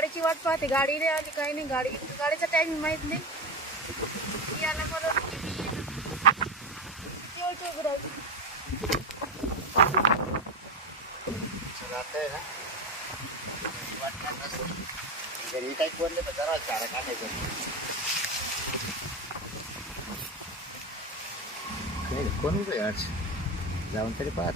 गाडीची वाट पाहते, गाडी नाही आली, काही नाही. गाडीचा टाइम माहित नाही. याला मला किती वेळची उभी राहिली. आता आहे ना वाट लागणार घरी काही बोलले तर जरा चारा काढायचं कोण उभे आज जाऊन तरी पाहत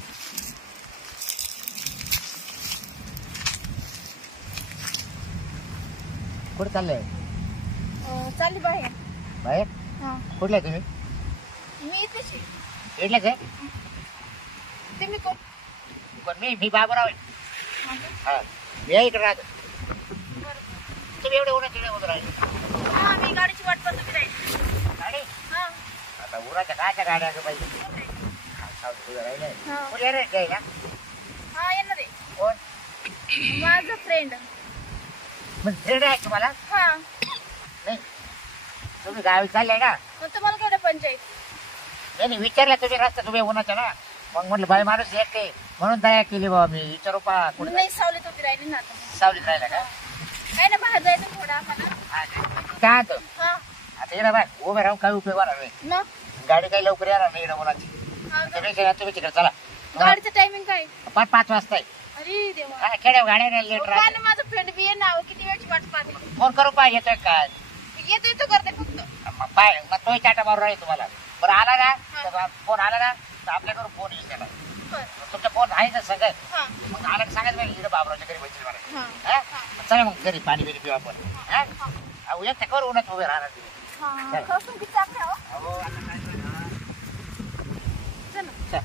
कुठं चाललंय चालली बाहेर. बाहेर हा, कुठला तुम्ही मी इथेच आहे. इडलाच आहे तुम्ही कोण? पण मी बाबूराव आहे हा का? हा मी आहे इकडे राहतो बरं. तुम्ही एवढे उन्हा तिकडे उभं राहिले हा, मी गाडीची वाट पाहत उभी राहिली. गाडी हा, आता उन्हाच्या काच्या गाड्या का पाहिजे कोण आहे? राहिले हा. कुठे रे घ्यायला हा, येणार आहे. कोण माझं फ्रेंड. मग फ्रेंड आहे तुम्हाला हा, नाही तुम्ही गावी चालले ना मग तुम्हाला केवढं पंचायत? नाही विचारलं तुम्ही रस्ता तुम्ही उन्हाच्या ना मग म्हटलं बाई माणूस एकटे म्हणून दया केली बाबा मी विचारू पा कुठे नाही, सावलीत उभी राहिली ना आता. सावलीत राहिला का काय ना, बाहेर जायचं थोडं आम्हाला. हा काय होतं? हा आता येणं बाय उभे राहून काही उपयोग होणार नाही ना. गाडी काही लवकर येणार नाही येणं उन्हाची हा का? त्यापेक्षा तुम्ही तिकडे चला गाडीचं टायमिंग काय? 5 वाजता आहे. अरे देवा. काय खेड्या गाड्या लेट मग राहते काय ना, माझं फ्रेंड बी आहे ना. किती वेळची वाट पाहते. फोन करू पाय येतोय काय येतो इथं करते फक्त. मग पाय मग तोही चाटा मारून राहील तुम्हाला बरं आला ना तर फोन आला ना तर आपल्याकडून फोन येईल त्याला बरं. तुमचा फोन आहे ना सगळं हा, मग आला सांगायचं पाहिजे इकडे बाबराच्या घरी बसली मला हा, हा? चला मग घरी पाणी बिणी पिऊ आपण हा? अहो एक करू उन्हात उभे राहणार तुम्ही हा. खरसून किती चांगलं आहे, हो. अहो आता काय करणार? चला.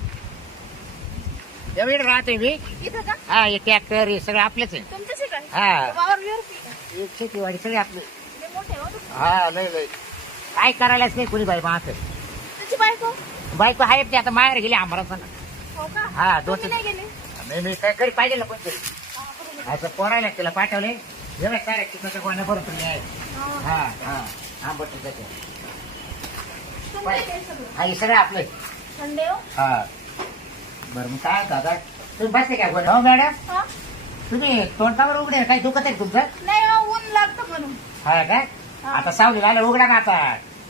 एवढं राहते मी इथं का? हा हे ट्रॅक्टर हे सगळं आपलेच आहे तुमच्याशी काय? हा वावर बिवर की? एक शेतीवाडी सगळी आपली लय मोठे आहे, हो तुम्ही. हा लय लय काय करायलाच नाही कुणी बाई मात तुझी बायको? बायको आहे ते आता माहेर गेली आम्हाला हो का? हा, तुम्ही दोन- नाही गेले? नाही मी काय घरी पाहिजे ना कोणतरी हा, बरोबर. असं पोरायला तिला पाठवले एवढं काय चिकनच्या गोण्या भरून तुम्ही आहे हा. हा हा हा बट त्याचे तुमचं काय सगळं? हा हे सगळं आपलं थंडे हो? हा बरं मग काय दादा तुम्ही बसले काय गोण्या हो मॅडम हा? तुम्ही तोंडावर उघडे काही दुखत आहे का तुमचं नाही हो, ऊन लागतं म्हणून. हा काय हा. आता सावली आलं उघडा ना आता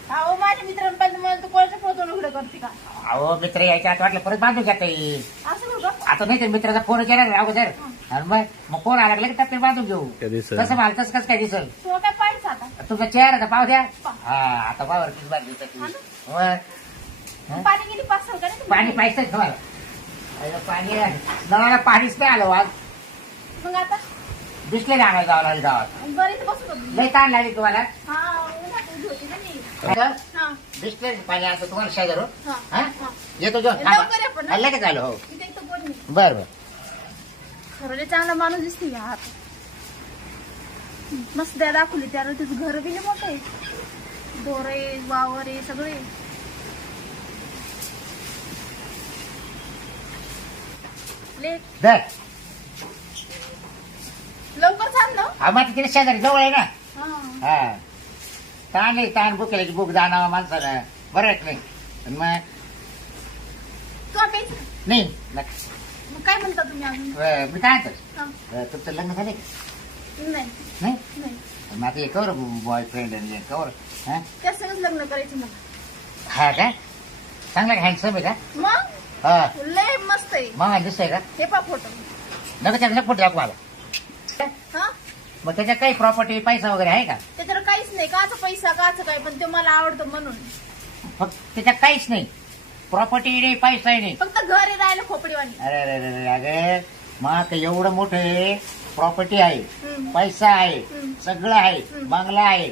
अहो, माझ्या मित्रांपर्यंत मला तू कोणाच्या पोहोचून उघडं करते का? अहो मित्र यायच्या आत वाटलं परत बांधून घेता येईल असं बघ. आता नाही तर मित्राचा फोन केला ना अगोदर आणि मग फोन आला की टप्पे बांधून घेऊ कसं माल तसं कसं काय दिसल तो काय पाहिजे आता? तुमचा चेहरा तर पाव द्या पा. हा आता पावर किती बार दिवसाची हा हं? पाणी गेली 5-6 का नाही? पाणी पाहिजे तुम्हाला अरे पाणी नळाला पाणीच नाही आलं आज मग आता दिसले ना आम्हाला जावं लागेल गावात बरं इथं बसू बघ. लई ताण लागली तुम्हाला हा, उन्हात उभी होती ना मी. आता हा, दिसले पाणी आता तुम्हाला शेजारून हा, हा? हा. येतो जो लवकर या पण, हा? लगेच झालं हो इथे इथं कोण नाही. बर बर खरं लय चांगला माणूस दिसते या हात. मस्त द्या दाखवली त्यावर. तिचं घर बी लय मोठं आहे. दोरे वावर आहे सगळे. लेक दर लवकर चाल ना. हा मग तिथे शेजारी जवळ आहे ना हा. हा ताण नाही ताण बुक केलं की बुक जाणं माणसाला बरं आहे की नाही आणि मग तू प्यायचं? नाही नक्की. मग काय म्हणता तुम्ही अजून? मी काय म्हणतो हा. तुमचं लग्न झालं का? नाही नाही नाही, मग आता एक कवर बॉयफ्रेंड आणि एक कवर हा त्या सगळंच लग्न करायचं मला. हा का चांगला का हँडसम आहे का मग हा लय मस्त आहे. मग दिसतोय का हे पा फोटो. नका त्याला फोटो दाखवा मला हा, मग त्याच्यात काही प्रॉपर्टी पैसा वगैरे आहे का त्याच्यावर काहीच नाही. काचा पैसा काचं काय, पण ते मला आवडतं म्हणून. फक्त त्याच्यात काहीच नाही प्रॉपर्टी नाही पैसा नाही फक्त घरी राहायला खोपडीवाणी. अरे अरे अरे अरे मग एवढं मोठं आहे प्रॉपर्टी आहे हम्म. पैसा आहे हम्म. सगळं आहे हम्म. बंगला आहे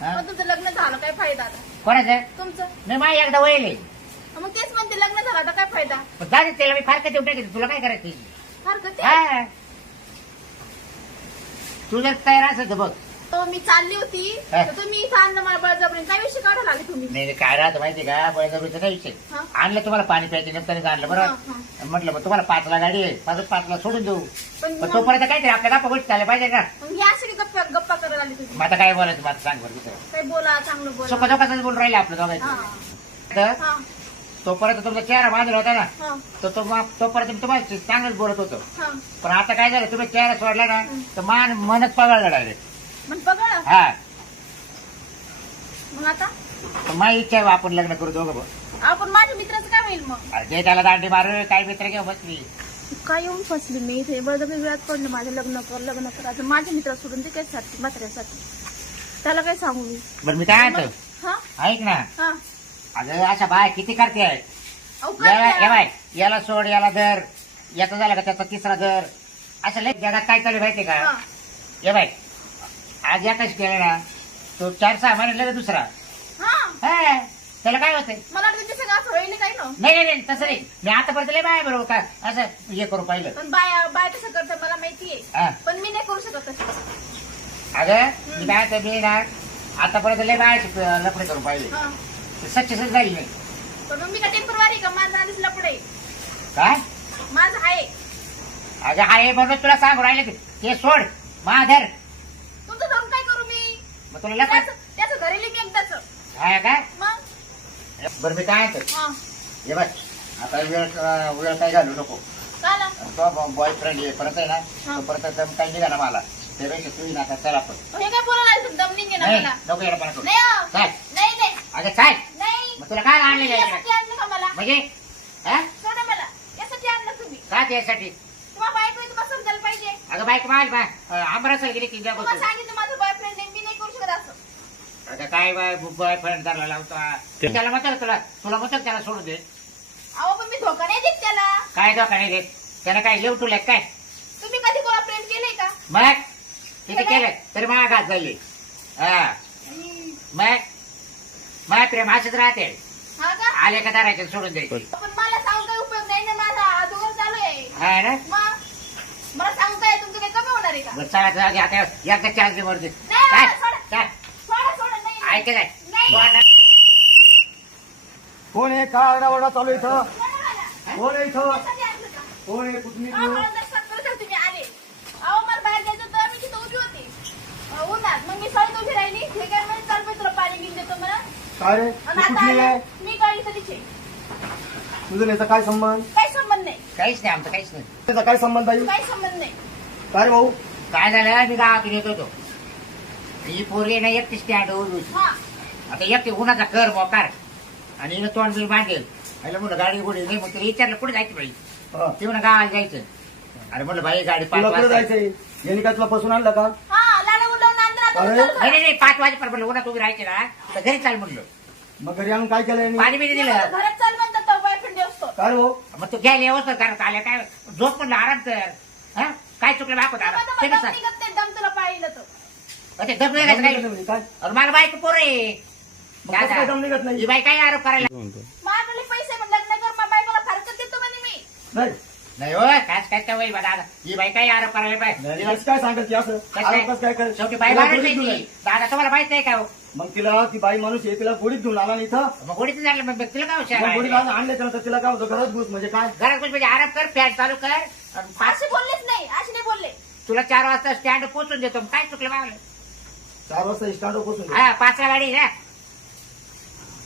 हा? मग तुमचं लग्न झालं काय फायदा आता? कोणाचं तुमचं. नाही माझी एकदा वळले मग तेच म्हणते, लग्न झालं आता काय फायदा? जाते त्याला मी फारकत देऊन टाकेल तुला काय करायचं हरकत हा तू जर तयार असेल तर बघ तो मी चालली होती हा. तर तुम्ही इथं आणलं मला बळजबरीने. काय विषय काढू लागले तुम्ही? नाही नाही, काय राहतं माहिती का बळजबरीचा नाही विषय हा. आणलं तुम्हाला पाणी प्यायचं नेमकं आणलं हा, बरोबर हा. म्हटलं मग तुम्हाला 5 ला गाडी आहे 5 ला सोडून देऊ पण पण मग तोपर्यंत काहीतरी आपल्या गप्पा गोष्टी झाल्या पाहिजे का मग हे असे गप्पा गप्पा करायला आली तुम्ही. मग आता काय बोलायचं मला सांग बरं दुसरं काय बोला, चांगलं बोला. सुख दुःखाच बोलून राहिले आपलं दोघांचं हा. तर हा. तोपर्यंत तुमचा चेहरा बांधला होता ना हा तोपर्यंत मी तुम्हाला चांगलंच बोलत होतो. हा पण आता काय झालं तुम्ही चेहरा सोडला ना तर मनच पगाळला डायरेक्ट. मग बघा हा मग आता तर माझी इच्छा आहे आपण लग्न करू दोघं भाऊ. आपण माझ्या मित्राचं काय होईल मग? जे त्याला दांडी मारू काय मित्र घेऊ बसली. काय येऊन फसली मी इथे बळजबरी वेळात पडलं माझं लग्न कर आता माझे मित्र सोडून ते काय साठी म्हाताऱ्यासाठी त्याला काय सांगू मी? बरं मी काय म्हणतो हा ऐक ना हा अगं अशा बाय किती करते आहे. अहो, काय हे त्या? बाय याला सोड याला धर याचा झाला का त्याचा तिसरा धर असं लय जगात काय चालू माहितीये का. हा. ये बाय आज एकाच केलं ना तो 4-6 महिने लगेच दुसरा. हा हा त्याला काय होतंय. मला वाटतं ते सगळं असं होईल काय ना नाही नाही नाही तसं नाही मी आतापर्यंत लय बाय बरोबर का असं हे करू पाहिलं. पण बाय बाय तसं करतं मला माहितीये हा. पण मी नाही करू शकत तसं. अगं मी काय ते मी ना आतापर्यंत लय बाय लफडे करून पाहिले हा सक्सेस झाली नाही. पण मग मी का टेम्परवारी का माझं आधीच लपडे काय माझं आहे. अगं आहे म्हणून तुला सांगू राहिले ते सोड माधर तुमचं धरून काय करू मी? मग तुला लफड त्याचं घरी लिंक एकदाच आहे काय. मग बरं मी काय म्हणतो हा हे बघ आता वेळ काय घालू नको. चाला तो बॉयफ्रेंड ये परत आहे ना हा. तो परत दम काही निघा ना मला त्यापेक्षा तू ना आता चल आपण. हे काय बोलायला दम निघे ना नाही मला. नको येणं पण नाही हो. काय नाही नाही अगं काय नाही मग तुला काय आणले यासाठी आणलं का मला? म्हणजे हा सोडा मला यासाठी आणलं तुम्ही. काय त्यासाठी तुम्हाला बायको आहे, तुम्हाला समजायला पाहिजे. अगं बाईक माल बा आमरस गेली की जग तुम्हाला सांगितलं माझं बॉयफ्रेंड आहे मी नाही करू शकत असं. अगं काय बाय बॉयफ्रेंड करायला लावतो त्याला म्हणतो तुला म्हणतो त्याला सोडून दे. अहो पण मी धोका नाही देत त्याला. काय धोका नाही देत त्याला काय लेव तुला काय तुम्ही कधी कोणा प्रेम केलंय का? मग किती केलं तरी मला घात झाली. हा मग प्रेम असंच राहते हा का? आले का धरायचे सोडून द्यायचे. पण मला सांगून काही उपयोग नाही ना माझा अधोगत चालू आहे. हा ना मग मला सांगू काय तुमचं काही कमी होणार आहे का? बरं चला चला आता एकदा चार्ज दे वरती नाही, काय सोडा. काय सोडा सोडा नाही नाही. ऐक काय नाही. सोड. कोण आहे काय आरडाओरडा चालू आहे इथं? सोडा मला. कोण आहे इथं? यासाठी आणलं का? कोण आहे कुठली अहो, मला दर्शन करू शकतो तुम्ही आले. अहो मला बाहेर जायचं होतं मी तिथं उभी होती उन्हात मग मी सळत उभी राहिली हे काय म्हणजे चाल पाहिजे तुला पाणी घेऊन देतो मला काय रे आणि तू आता कुठली आले, आहे? मी गाडी तरीचे तुझं याचा काय संबंध? काही संबंध नाही काहीच नाही आमचं काहीच नाही. त्याचा काय संबंध आहे? काही संबंध नाही. काय रे भाऊ? काय झालं मी गावातून येत होतो ही पोरगी ना एकटी स्टँड उभी होती. हा आता एकटी उन्हाचा कर मोकार आणि हिनं तोंड बिल बांधेल आईला म्हणलं गाडी गुडी नाही मग तिला विचारलं कुठे जायचं बाई हा. ते म्हणा गावाला जायचं. अरे म्हणलं बाई गाडी 5 तुला कुठे वाजता जायचंय? यांनी काय तुला फसून आणलं का? हा लाडा उडवून आणलं अरे. आता नाही नाही 5 वाजेपर्यंत म्हणलं उन्हात उभी राहायची ना तर घरी चाल म्हणलं मग घरी आणून काय केलं यांनी? पाणी बिणी दिलं. घरात चाल म्हणतात तो बॉयफ्रेंड असतो. काय रे भाऊ? मग तू घ्यायला व्यवस्था करत आल्या काय झोप म्हणलं आराम कर. हा काय चुकलं बाप होता मग ते दम सांग निघत नाही, दम तुला पाहिलं तर ते दब नाही राहायचं काही. म्हणजे काय? अरे मला बाईक पोर आहे मग कसं काय दम निघत ही नाही? बाई काय आरोप करायला माझ्याकडे पैसे पण लग्न कर मग बायकोला फारकत देतो म्हणे मी. नाही नाही हो काय काय वय दादा ही बाई काय आरोप करायला नाही, पाहिजे कसं काय सांगत ती असं? आरोप कसं काय कर? शेवटी बाई तिला मारत गोडीत घेऊन नाही आली. दादा तुम्हाला माहित नाही का हो? मग तिला ती बाई माणूस आहे तिला गोडीत घेऊन आला ना इथं. मग गोडीचं झालं मग तिला काय मग गोडीत हुशार आणल्याच्या नंतर तिला काय होतं? घरात घुस म्हणजे काय? घरात कुठे म्हणजे आराम कर फॅन चालू कर आणि असे बोललेच नाही असे नाही बोलले. तुला 4 वाजता स्टँड पोहोचून देतो मग काय चुकलं मागलं 4 वाजता स्टार्ट पोचून हा 5 ला गाडी ना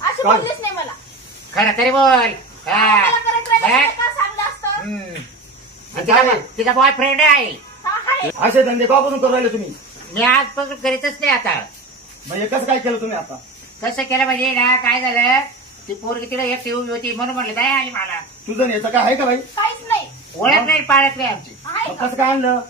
असे काय? बोललेच नाही मला. खरं तरी बोल हा. मला करत राहिलं हा? तर का सांगलं असतं. हम्म. आणि तिचा बॉयफ्रेंड आहे हा आहे. असे धंदे कवापासून करू राहिले तुम्ही? मी आजपासून करीतच नाही आता. म्हणजे कसं काय केलं तुम्ही आता? कसं केलं म्हणजे ना काय झालं ती पोरगी तिला एकटी उभी होती म्हणून म्हणलं दया आली मला. तुझं याचं काय आहे का बाई? काहीच नाही. ओळख नाही पाळत नाही आमची. आहे मग का? कसं काय आणलं?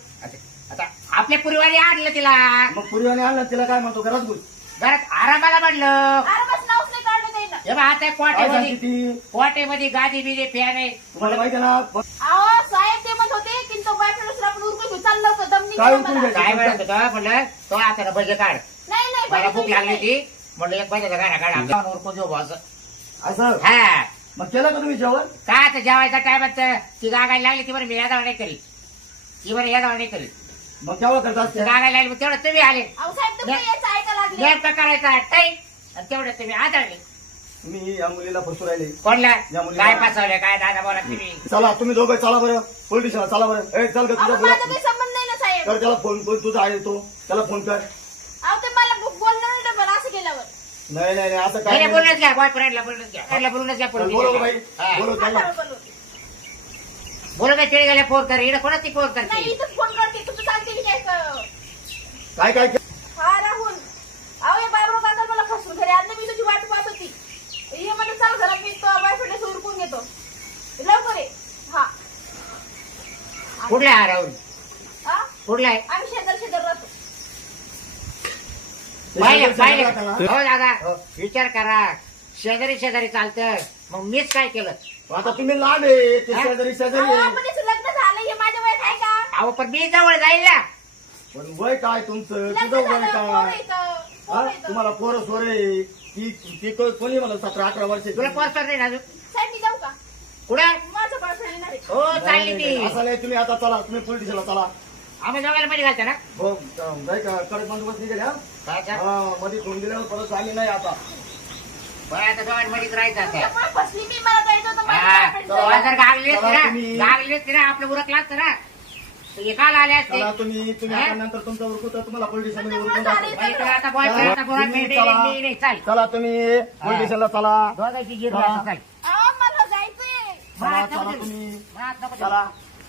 आता आपल्या पूर्वाने आणलं तिला मग पूर्वाने आणलं तिला काय म्हणतो? घरात घुस. घरात आरामाला म्हणलं अरे बस नावच नाही काढलं त्यानं. हे बा आता काय क्वाटेमध्ये सांगते ती? क्वाटेमध्ये गादी बिदी फॅन आहे. तुम्हाला माहिती आहे ना? अहो साहेब ते म्हणत होते की तो बॉयफ्रेंड दुसरा आपण उरकून घेऊ चाललं होतं दम काय निघाला उरकून मला. घ्यायचं? काय म्हणत होता म्हणलं तो आता बजे काढ नाही नाही मला बॉयफ्रेंड भूक लागली नाही. होती म्हणलं एक बजाचा गाणं काढ आमच्या उरकून देऊ बॉस. असं हा मग केलं का तुम्ही जेवण? काय आता जेवायचा टायमात ती गागायला लागली ती बरं मी यादा नाही करी ती बरं यादा नाही करी मग केव्हा करत ती असते? गागायला लागली मग तेवढं तुम्ही आले अहो साहेब तुम्ही नाही. यायचं ऐका लागले. नेमका करायचा टाईम आणि तेवढं तुम्ही आदळले तुम्ही या मुलीला फसू राहिले. कोणला या मुलीला- काय फसवलं काय दादा बोला तुम्ही चला तुम्ही दोघं चला बरं पोलीस स्टेशनला चला बरं. ए चल का अहो तुझा माझा काही संबंध नाही ना साहेब. कर त्याला फोन तुझा आहे तो त्याला फोन कर. अहो ते मला बोलणार नाही डबल असं केल्यावर. नाही नाही नाही, असं नाही काय नाही, नाही. बोलूनच घ्या बॉयफ्रेंडला बोलूनच घ्या फ्रेंडला बोलूनच घ्या चल, बोलव गं बाई हा. बोलव हा, त्यांना. बरोबर बोलवते. बोलू काय तिथे गेल्या फोन कर इकडे कोणा ती फोन नाही करते इथं फोन करते तुझं सांगते की काय काय काय हा राहुल अहो या बाबरो काका मला फसवून घरी आज मी तुझी वाट पाहत होती ये म्हणजे चल घरात मी तो बॉयफ्रेंड उरकून घेतो लवकर ये हा कुठला आहे हा राहुल हा कुठला आहे आम्ही शेजार राहतो पाहिलं पाहिलं शेजारी हो दादा हो. विचार करा शेजारी शेजारी चालतं मग मीच काय केलं आता तुम्ही लहान आहे ते हा? शेजारी शेजारी अहो, आहे. आपण याचं लग्न झालं हे माझ्या वयात आहे का अहो पण मी जवळ जाईल ना पण वय काय तुमचं लग्न तुझं वय झालं पोरं काय येतं, हा? पोरं येतं. तुम्हाला पोरं सोरे ती कोणी मला 17-18 वर्ष तुला पोस्टर नाही ना अजून साहेब मी जाऊ का कुठं माझं बॉयफ्रेंड येणार आहे. हो चालली ती असं नाही तुम्ही आता चला तुम्ही पोलीस स्टेशनला चला आम्ही जवळ मध्ये घालता ना हो नाही का कडक बंदोबस्त निघेल हा काय काय? हा, मध्ये ठेवून दिल्यावर परत आली नाही आता बरं, आता जवळ मध्येच राहायचं आता त्यामुळे फसली मी मला जायचं होतं माझ्या हा, boyfriend तो चं. जर गागली असती चला ना तुम्ही. गागली असती ना आपलं उरकला असतं ना हे काल आले असते चला तुम्ही हा? आता नंतर तुमचं उरकू तर तुम्हाला पोलीस स्टेशनमध्ये पण उरकून तेव्हा टाकू. म्हणजे तुला आता boyfriend, आता बोला, तुम्ही मी चला. नाही, चाल चला तुम्ही पोलीस स्टेशनला चला दोघांची गिर चला. चाल अहो, मला जायचंय चला मला चला नको तुम्ही देऊ. मला नको देऊ. चला